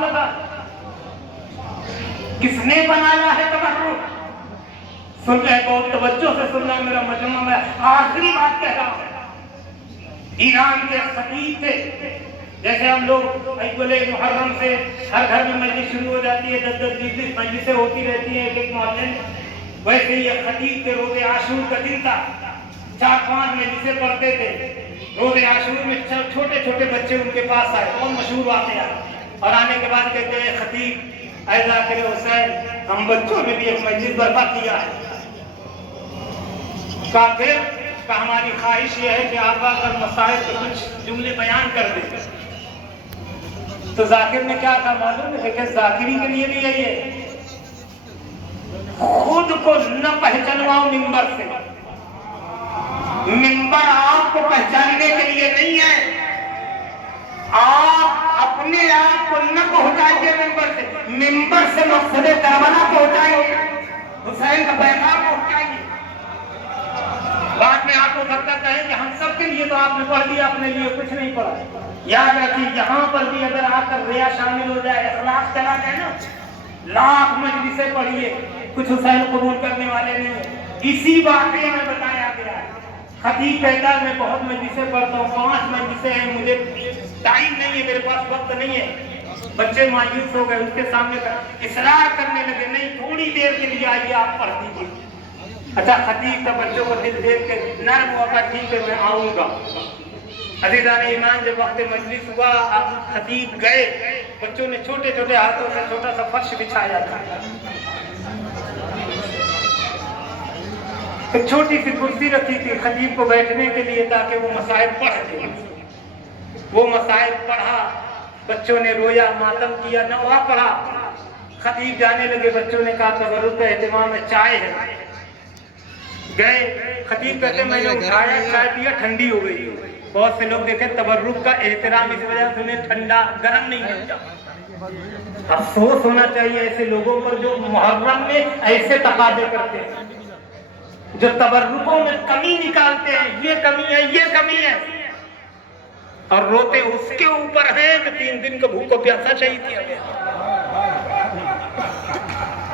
लगा, किसने बनाया है तबर्रुक? सुन रहे, बहुत तवज्जो से सुनना है मेरा मजमा में आखिरी बात कह रहा हूं। ईरान के खतीब थे, जैसे हम लोग बोले मुहर्रम से हर घर में मजलिस शुरू हो जाती है, 10-10 20 मजलिसें होती रहती हैं एक एक मोहल्ले में, वैसे ही खतीब के रोज़े आशूर का दिन था, 4-5 मजलिसें पढ़ते थे। रोज़े आशूर में छोटे छोटे बच्चे उनके पास आए, बहुत मशहूर वाक़या, और आने के बाद कहते हैं खतीब ऐ ज़ाकिर हुसैन, हम बच्चों ने भी एक मजलिस बर्पा किया है। फिर हमारी ख्वाहिश ये है कि आप आकर मसाइल के कुछ जुमले बयान कर दें। तो जाकिर ने क्या कहा मालूम है? देखिए जाकिरी के लिए भी यही है, खुद को न पहचानवाओ मिंबर से। मिंबर आपको पहचानने के लिए नहीं है, आप अपने आप को न पहुंचाइए मिंबर से, मिंबर से मकसद करबला पहुंचाइए, हुसैन का पैगाम पहुंचाइए। बाद में आप हो सकता कहें कि हम सब के लिए तो आपने पढ़ दिया, अपने लिए कुछ नहीं पढ़ा। याद रखिए, यहाँ पर भी अगर आकर रिया शामिल हो जाए, इखलास चला जाए ना, लाख मजलिसें पढ़िए, कुछ हुसैन कबूल करने वाले नहीं। इसी वाक़े में बताया गया है, खतीब कहता है मैं बहुत मजलिसें पढ़ता हूँ, 5 मजलिसें हैं, मुझे टाइम नहीं है, मेरे पास वक्त नहीं है। बच्चे मायूस हो गए, उसके सामने इसरार करने लगे, नहीं थोड़ी देर के लिए आइए, आप पढ़ दीजिए। अच्छा, खतीब का बच्चों को दिल देख के नर्म हुआ, ठीक है मैं आऊंगा। अज़ीज़ान ईमान, जब वक्त मजलिस हुआ, खतीब गए, बच्चों ने छोटे छोटे हाथों से छोटा सा फर्श बिछाया था, एक छोटी सी कुर्सी रखी थी खतीब को बैठने के लिए, ताकि वो मसाइल पढ़ दे। वो मसाइल पढ़ा, बच्चों ने रोया, मातम किया, नवा पढ़ा। खतीब जाने लगे, बच्चों ने कहा तबर्रुक का एहतमाम है, चाय है। गए, खतीब कहते मैंने उठाया, चाय पिया, ठंडी हो गई। बहुत से लोग देखे तबर्रुक का एहतराम इस वजह से उन्हें ठंडा गर्म नहीं मिलता। अफसोस होना चाहिए ऐसे लोगों पर जो मुहर्रम में ऐसे तकादे करते हैं, जो तबर्रुकों में कमी निकालते हैं, ये कमी है, ये कमी है, और रोते उसके ऊपर है कि 3 दिन का भूखो प्यासा शहीद किया गया।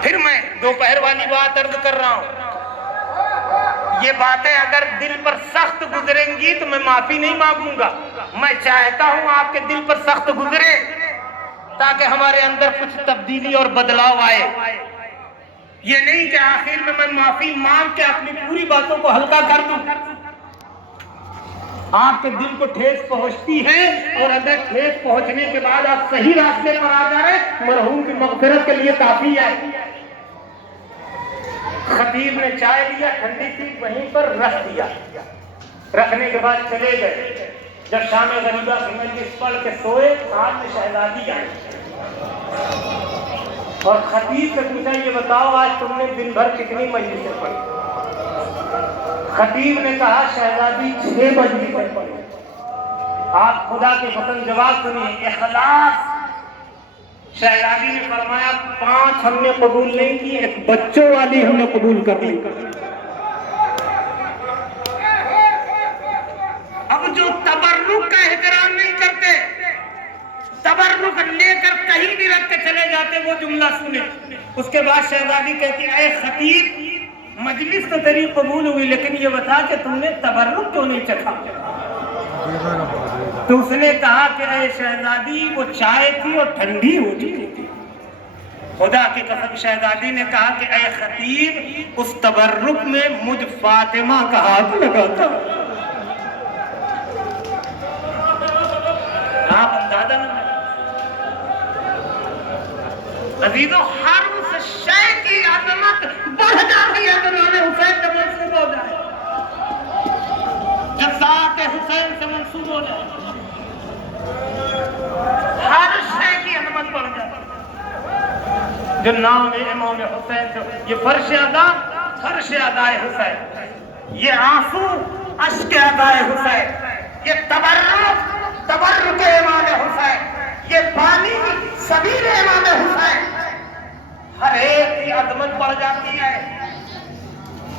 फिर मैं दोपहर वाली बात अर्ज कर रहा हूं, ये बातें अगर दिल पर सख्त गुजरेंगी तो मैं माफी नहीं मांगूंगा। मैं चाहता हूं आपके दिल पर सख्त गुजरे, ताकि हमारे अंदर कुछ तब्दीली और बदलाव आए। ये नहीं कि आखिर में मैं माफी मांग के अपनी पूरी बातों को हल्का कर दूं। आपके दिल को ठेस पहुंचती है, और अगर ठेस पहुंचने के बाद आप सही रास्ते पर आ जाए, मरहूम की मग़फ़िरत के लिए काफी है। खतीब ने चाय दिया, ठंडी थी, वहीं पर रख दिया। रखने के बाद चले गए। जब शाम गरीबा की मजलिस पढ़ के सोए, साथ में शहजादी आई और खतीब से पूछा, ये बताओ आज तुमने दिन भर कितनी मजलिसें पढ़ी? खतीब ने कहा शहजादी 6 मजलिसें पढ़ी। आप खुदा के कसम जवाब सुनिए, इखलास। शहजादी ने फरमाया 5 हमने कबूल नहीं की, एक बच्चों वाली हमने कबूल कर ली। अब जो तबर्रुक का एहतराम नहीं करते, तबर्रुक लेकर कहीं भी रख के चले जाते, वो जुमला सुने। उसके बाद शहजादी कहती है, ऐ खतीब, मजलिस तो तेरी कबूल हुई, लेकिन ये बता कि तुमने तबर्रुक क्यों नहीं चखा? तो उसने कहा कि ऐ शहजादी, वो चाय थी और ठंडी हो चुकी थी। खुदा की कसम, शहजादी ने कहा कि ऐ खतीब, उस तबर्रुक में मुझ फातिमा का हाथ लगा था। आप अंदाजा ना अजीजों, हर उस शय की अजमत बढ़ जाती है तो हुसैन से मंसूब हो जाए, जब ज़ात हुसैन से मंसूब हो जाए, हर शय की अजमत बढ़ जाती है। जो नाम है इमाम हुसैन से, ये फर्श अदाए हुसैन, ये आंसू अश्क अदाए हुसैन, ये तबर्रुक इमाम हुसैन, ये पानी सबीर इमाम हुसैन, हर एक की अजमत बढ़ जाती है।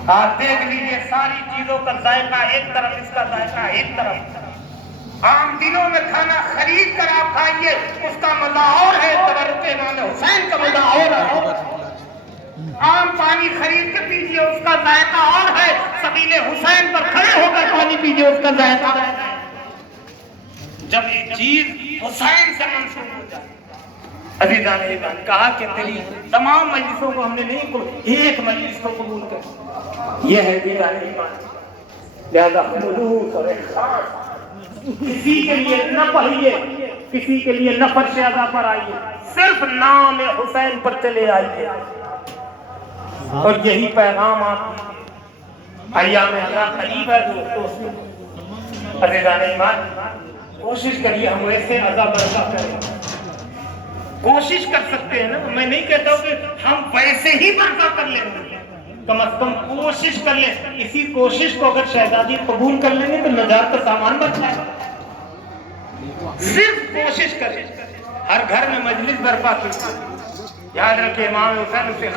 आप देख लीजिए, सारी चीजों का जायका एक तरफ, इसका जायका एक तरफ। आम दिनों में खाना खरीद कर आप खाइए, उसका मजा और है। کے امام حسین کا مزہ اور ہے. عام پانی خرید کے پیجئے اس کا ذائقہ اور ہے، سبیل حسین پر کھڑے ہو کر پانی پیجئے اس کا ذائقہ ہے. جب ایک چیز حسین سے منسوب ہو جائے. عزیزان ایمان کہا کہ تیری تمام مجلسوں کو ہم نے نہیں، ایک مجلس کو قبول کر. یہ ہے عزیزان ایمان. لہذا خلوص اور اخلاص، کسی کے لیے نہ پڑھیے، کسی کے لیے نہ فرش ادا پر آئیے، صرف نام حسین پر چلے آئیے. اور یہی پیغام آپ ایام اللہ قریب ہے دوستو. عزیزان ایمان کوشش کریے ہم ویسے ادا بردا کریں. کوشش کر سکتے ہیں نا، میں نہیں کہتا ہوں کہ ہم ویسے ہی بردا کر لیں گے، کم از کم کوشش کر لیں. اسی کوشش کو اگر شہزادی قبول کر لیں گے تو نجات کا سامان بن جائے گا. صرف کوشش کریں. ہر گھر میں مجلس برپا کیجیے. یاد رکھیں امام حسین سے